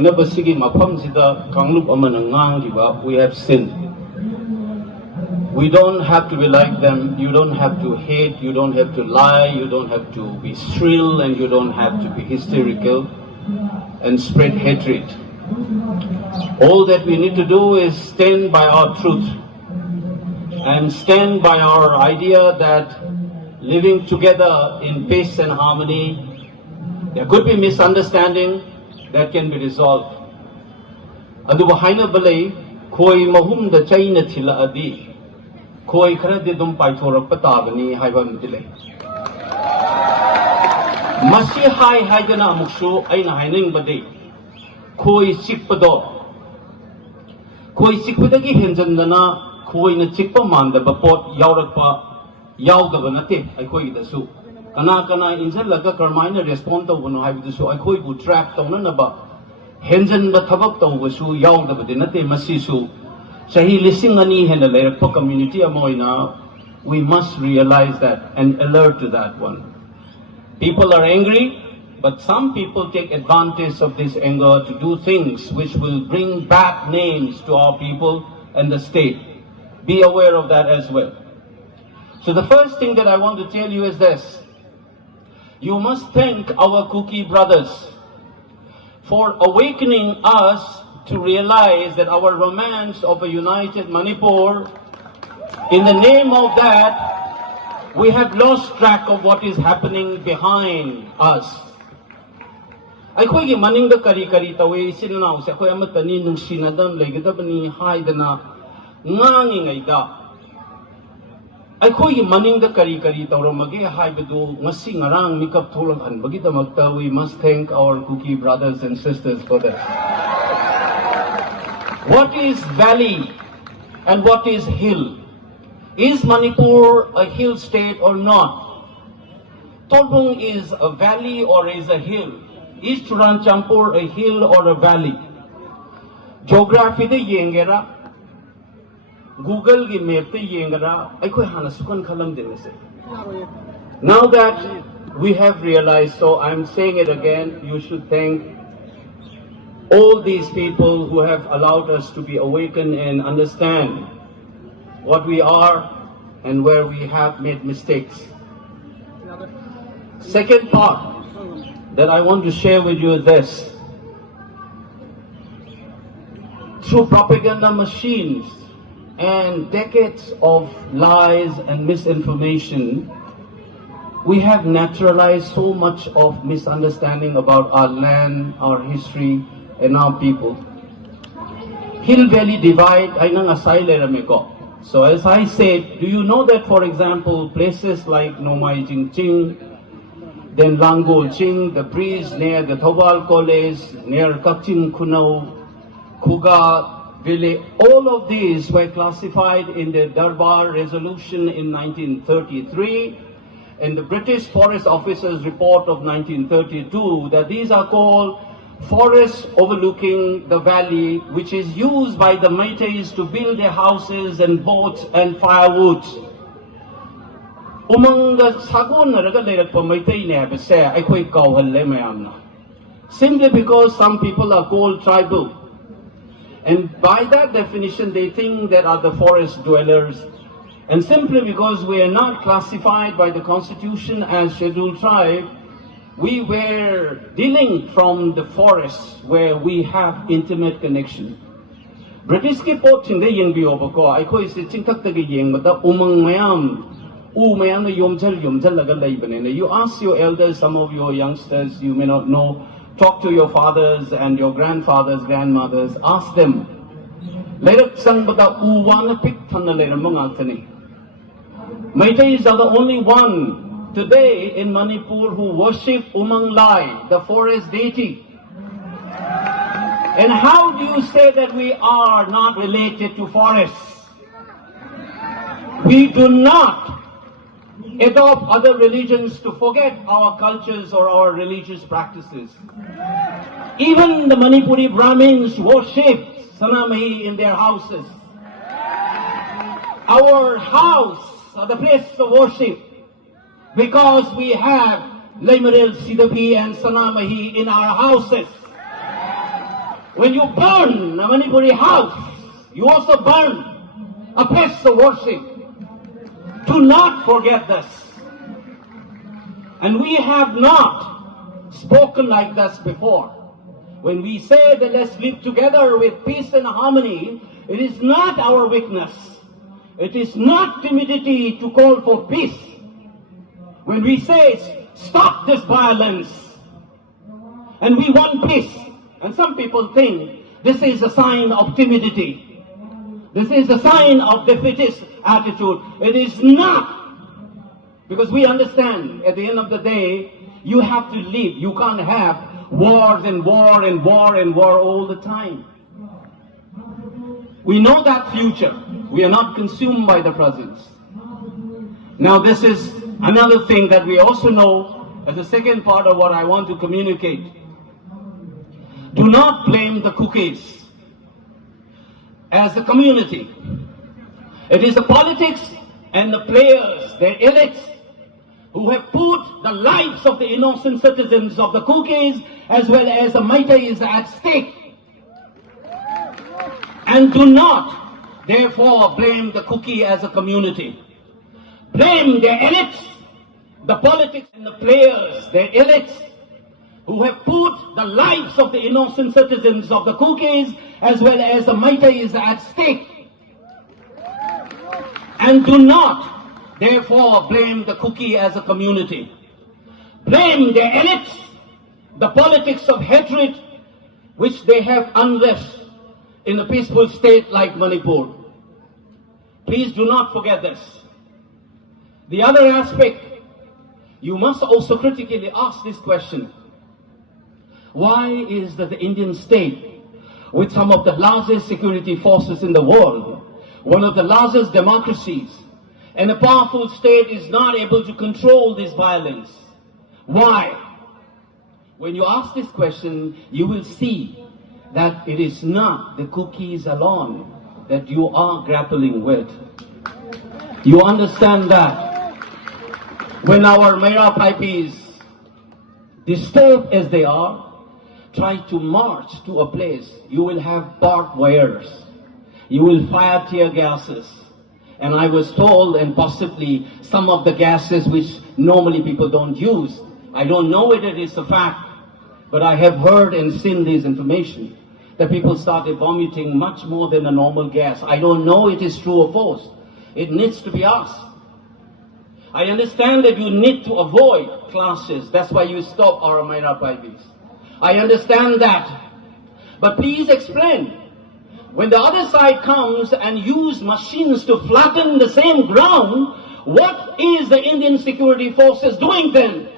We have sinned. We don't have to be like them. You don't have to hate. You don't have to lie. You don't have to be shrill, and you don't have to be hysterical and spread hatred. All that we need to do is stand by our truth and stand by our idea that living together in peace and harmony, there could be misunderstanding that can be resolved. Aduba haina balay koi mahum da chaina thila adi koi khara de dum paithorak patagani haiba mdile. Masi hai haidana amukshu aina haining bade koi sikpado koi sikpadagi henjandana koi na chikpa mandaba pot yaurakpa yaudaba nate aikoi dasu kana injalaga karmaina respond tawbano haibidasu aikoi bu trap tawnanaba henjan ba thabak tawbasu yaudaba de nate masisu sahi lising ani hena leirakpa community amoina. We must realize that and alert to that one. People are angry, but some people take advantage of this anger to do things which will bring bad names to our people and the state. Be aware of that as well. So the first thing that I want to tell you is this. You must thank our Kuki brothers for awakening us to realize that our romance of a united Manipur, in the name of that, we have lost track of what is happening behind us. Aikoigi maninga kari tawe sinanaw sa akoy amatani nung sinadam legadabani haidana ngangi ngaida. Aikoigi maninga kari tawramagi haibadu ngasi ngarang mikap tholang hanbagi damakta. We must thank our Kuki brothers and sisters for that. What is valley and what is hill? Is Manipur a hill state or not? Tolbung is a valley or is a hill? Is Churanchampur a hill or a valley? Geography de yengera, Google ki map de yengera, aikoi hana sukan khalam dinase. Now that we have realized, so I'm saying it again, you should thank all these people who have allowed us to be awakened and understand what we are and where we have made mistakes. Second part that I want to share with you is this. Through propaganda machines and decades of lies and misinformation, we have naturalized so much of misunderstanding about our land, our history, and our people. Hill Valley divide ay nang asay lerameko. So as I said, do you know that, for example, places like Nomai Jingching, then Langol Ching, the breeze near the Thobal College, near Kaching Kunau, Kuga Village, all of these were classified in the Darbar Resolution in 1933 and the British Forest Officers Report of 1932 that these are called forests overlooking the valley, which is used by the Meiteis to build their houses and boats and firewood. Simply because some people are called tribal. And by that definition, they think that are the forest dwellers. And simply because we are not classified by the Constitution as scheduled tribe, we were dealing from the forests where we have intimate connection. British ki pot chingde yeng biyo ko aikoi se chingtak ta yeng mata umang mayam na yomjal laga laibane. You ask your elders, some of your youngsters you may not know, talk to your fathers and your grandfathers, grandmothers, ask them. Leirak sang bata uwana pik thanna leiramang altani. Meiteis are the only one today in Manipur who worship Umang Lai, the forest deity. And how do you say that we are not related to forests? We do not adopt other religions to forget our cultures or our religious practices. Even the Manipuri Brahmins worship Sanamahi in their houses. Our house, or the place of worship, because we have Laimaril Sidapi and Sanamahi in our houses. When you burn a Manipuri house, you also burn a place of worship. Do not forget this. And we have not spoken like this before. When we say that let's live together with peace and harmony, it is not our weakness. It is not timidity to call for peace. When we say stop this violence and we want peace, and some people think this is a sign of timidity. This is a sign of defeatist attitude. It is not. Because we understand at the end of the day, you have to live. You can't have wars and war and war and war all the time. We know that future. We are not consumed by the present. Now this is another thing that we also know as the second part of what I want to communicate. Do not blame the Kukis as a community. It is the politics and the players, the elites, who have put the lives of the innocent citizens of the Kukis as well as the Meiteis at stake. And do not, therefore, blame the Kuki as a community. Blame the elites, the politics and the players, the elites, who have put the lives of the innocent citizens of the Kukis as well as the Meiteis at stake. And do not, therefore, blame the Kuki as a community. Blame the elites, the politics of hatred which they have unleashed in a peaceful state like Manipur. Please do not forget this. The other aspect, you must also critically ask this question. Why is that the Indian state, with some of the largest security forces in the world, one of the largest democracies, and a powerful state is not able to control this violence? Why? When you ask this question, you will see that it is not the Kukis alone that you are grappling with. You understand that when our Mera Pipes, disturbed as they are, try to march to a place, you will have barbed wires, you will fire tear gases, and I was told, and possibly some of the gases which normally people don't use. I don't know whether it is a fact, but I have heard and seen this information, that people started vomiting much more than a normal gas. I don't know it is true or false. It needs to be asked. I understand that you need to avoid clashes. That's why you stop our Mera Pipes. I understand that. But please explain. When the other side comes and use machines to flatten the same ground, what is the Indian security forces doing then?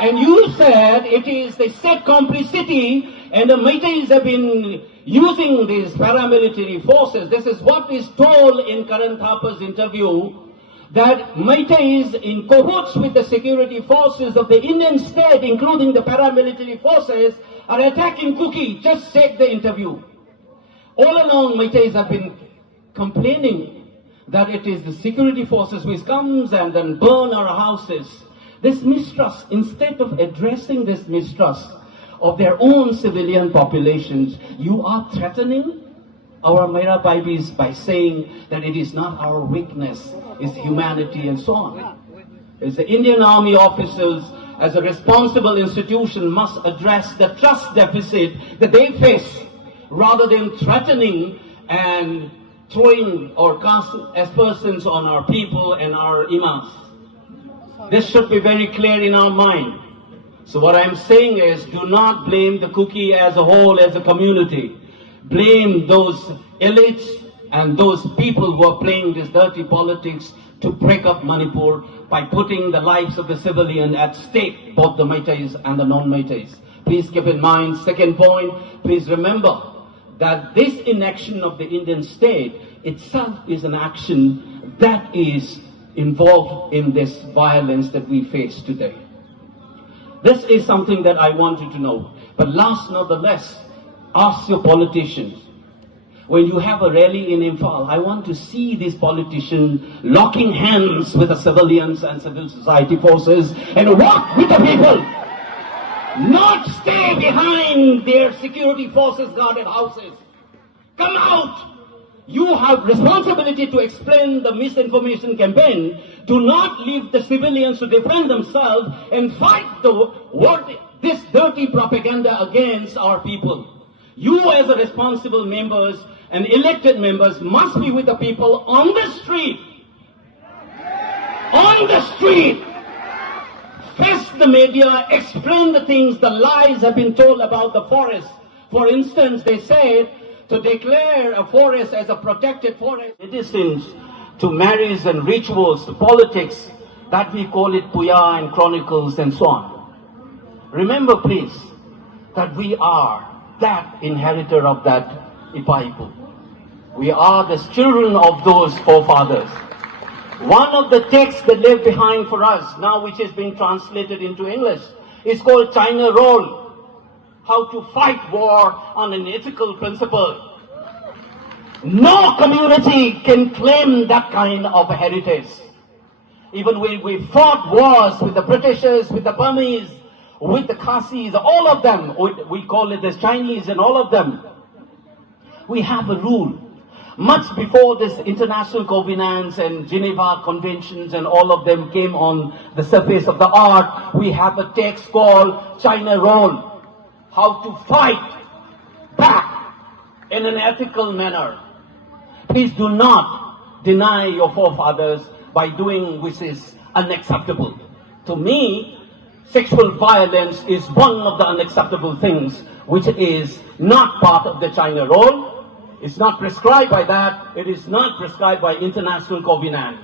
And you said it is the state complicity and the Meiteis have been using these paramilitary forces. This is what is told in Karan Thapa's interview, that Meiteis in cahoots with the security forces of the Indian state, including the paramilitary forces, are attacking Kuki. Just check the interview. All along, Meiteis have been complaining that it is the security forces which comes and then burn our houses. This mistrust, instead of addressing this mistrust of their own civilian populations, you are threatening our Mera Pipes by saying that it is not our weakness, it's humanity and so on. It's the Indian Army officers, as a responsible institution, must address the trust deficit that they face, rather than threatening and throwing or casting aspersions on our people and our imams. This should be very clear in our mind. So what I'm saying is, do not blame the Kuki as a whole, as a community. Blame those elites and those people who are playing this dirty politics to break up Manipur by putting the lives of the civilian at stake, both the Meiteis and the non-Meiteis. Please keep in mind, second point, please remember that this inaction of the Indian state itself is an action that is involved in this violence that we face today. This is something that I want you to know. But last not the least, ask your politicians. When you have a rally in Imphal, I want to see these politicians locking hands with the civilians and civil society forces and walk with the people. not stay behind their security forces guarded houses. Come out. You have responsibility to explain the misinformation campaign. Do not leave the civilians to defend themselves and fight this dirty propaganda against our people. You as a responsible members and elected members must be with the people on the street. On the street. Face the media, explain the things, the lies have been told about the forest. For instance, they said to declare a forest as a protected forest. Medicines, to marriage and rituals, to politics, that we call it Puya and Chronicles and so on. Remember please, that we are that inheritor of that Ipaipu. We are the children of those forefathers. One of the texts that left behind for us, now which is being translated into English, is called China Roll. How to fight war on an ethical principle. No community can claim that kind of heritage. Even when we fought wars with the Britishers, with the Burmese, with the Khasis, all of them, we call it as Chinese and all of them. We have a rule. Much before this international covenants and Geneva conventions and all of them came on the surface of the earth, we have a text called China Roll. How to fight back in an ethical manner. Please do not deny your forefathers by doing which is unacceptable. To me, sexual violence is one of the unacceptable things which is not part of the China Roll. It's not prescribed by that. It is not prescribed by international covenant.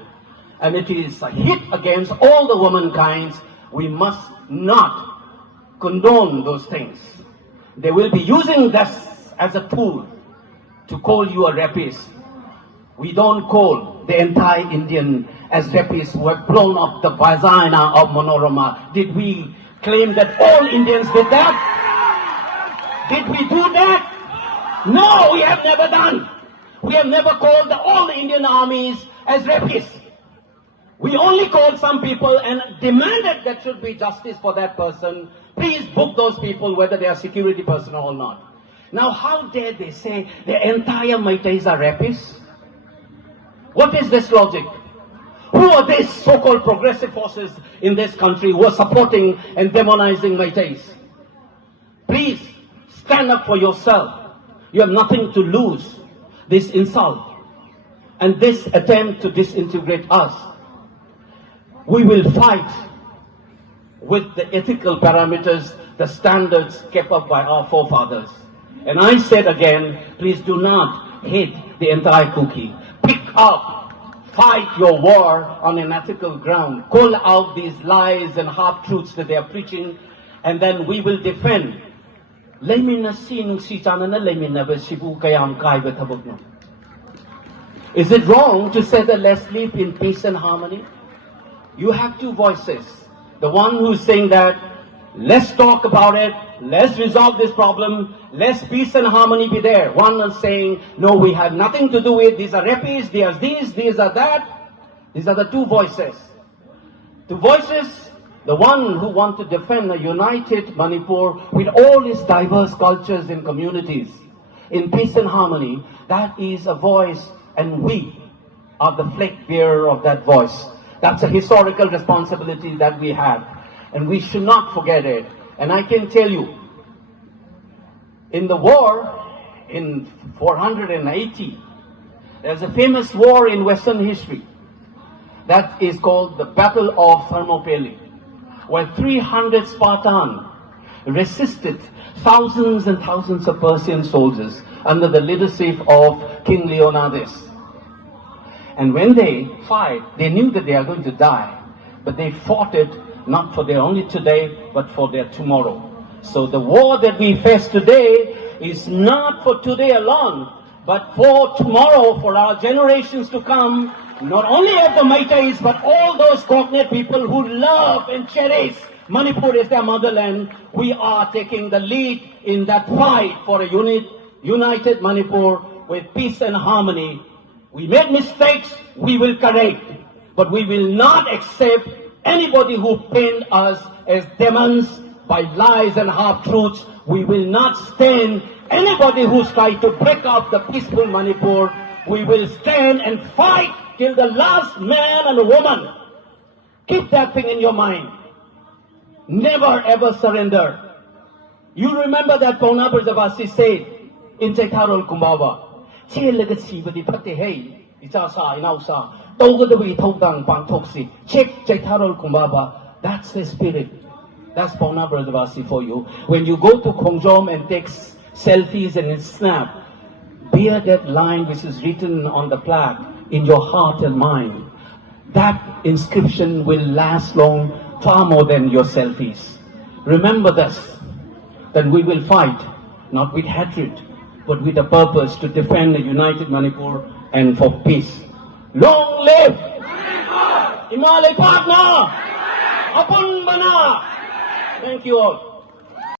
And it is a hit against all the womankind. We must not condone those things. They will be using this as a tool to call you a rapist. We don't call the entire Indian as rapists who have blown up the vagina of Manorama. Did we claim that all Indians did that? Did we do that? No, we have never done. We have never called all the Indian armies as rapists. We only called some people and demanded that should be justice for that person. Please book those people whether they are security personnel or not. Now how dare they say the entire Meiteis are rapists? What is this logic? Who are these so-called progressive forces in this country who are supporting and demonizing Meiteis? Please stand up for yourself. You have nothing to lose. This insult and this attempt to disintegrate us. We will fight with the ethical parameters, the standards kept up by our forefathers. And I said again, please do not hate the entire Kuki. Pick up, fight your war on an ethical ground. Call out these lies and half-truths that they are preaching, and then we will defend. Is it wrong to say that let's live in peace and harmony? You have two voices. The one who's saying that, let's talk about it, let's resolve this problem, let's peace and harmony be there. One is saying, no, we have nothing to do with, these are rapists, these are that. These are the two voices. Two voices, the one who want to defend a united Manipur with all its diverse cultures and communities in peace and harmony, that is a voice, and we are the flag bearer of that voice. That's a historical responsibility that we have, and we should not forget it. And I can tell you, in the war in 480, there's a famous war in Western history that is called the Battle of Thermopylae, where 300 Spartans resisted thousands and thousands of Persian soldiers under the leadership of King Leonidas. And when they fight, they knew that they are going to die, but they fought it not for their only today, but for their tomorrow. So the war that we face today is not for today alone, but for tomorrow, for our generations to come, not only of the Meiteis, but all those cognate people who love and cherish Manipur as their motherland. We are taking the lead in that fight for a united Manipur with peace and harmony. We made mistakes, we will correct, but we will not accept anybody who paint us as demons, by lies and half-truths. We will not stand anybody who's trying to break up the peaceful Manipur. We will stand and fight till the last man and woman. Keep that thing in your mind. Never ever surrender. You remember that Pauna Brajavasi said in Chaitarol Kumbaba, "Chelaga sibadi phate hey, ichasa inausa, togadawi thogdang pangthoksi, check Chaitarol Kumbaba." That's the spirit. That's Pauna Brajavasi for you. When you go to Khongjom and take selfies and snap, bear that line which is written on the plaque in your heart and mind. That inscription will last long, far more than your selfies. Remember this, that we will fight, not with hatred, but with a purpose to defend a united Manipur and for peace. Long live Manipur! Himalay Partner! Apun Bana! Thank you all.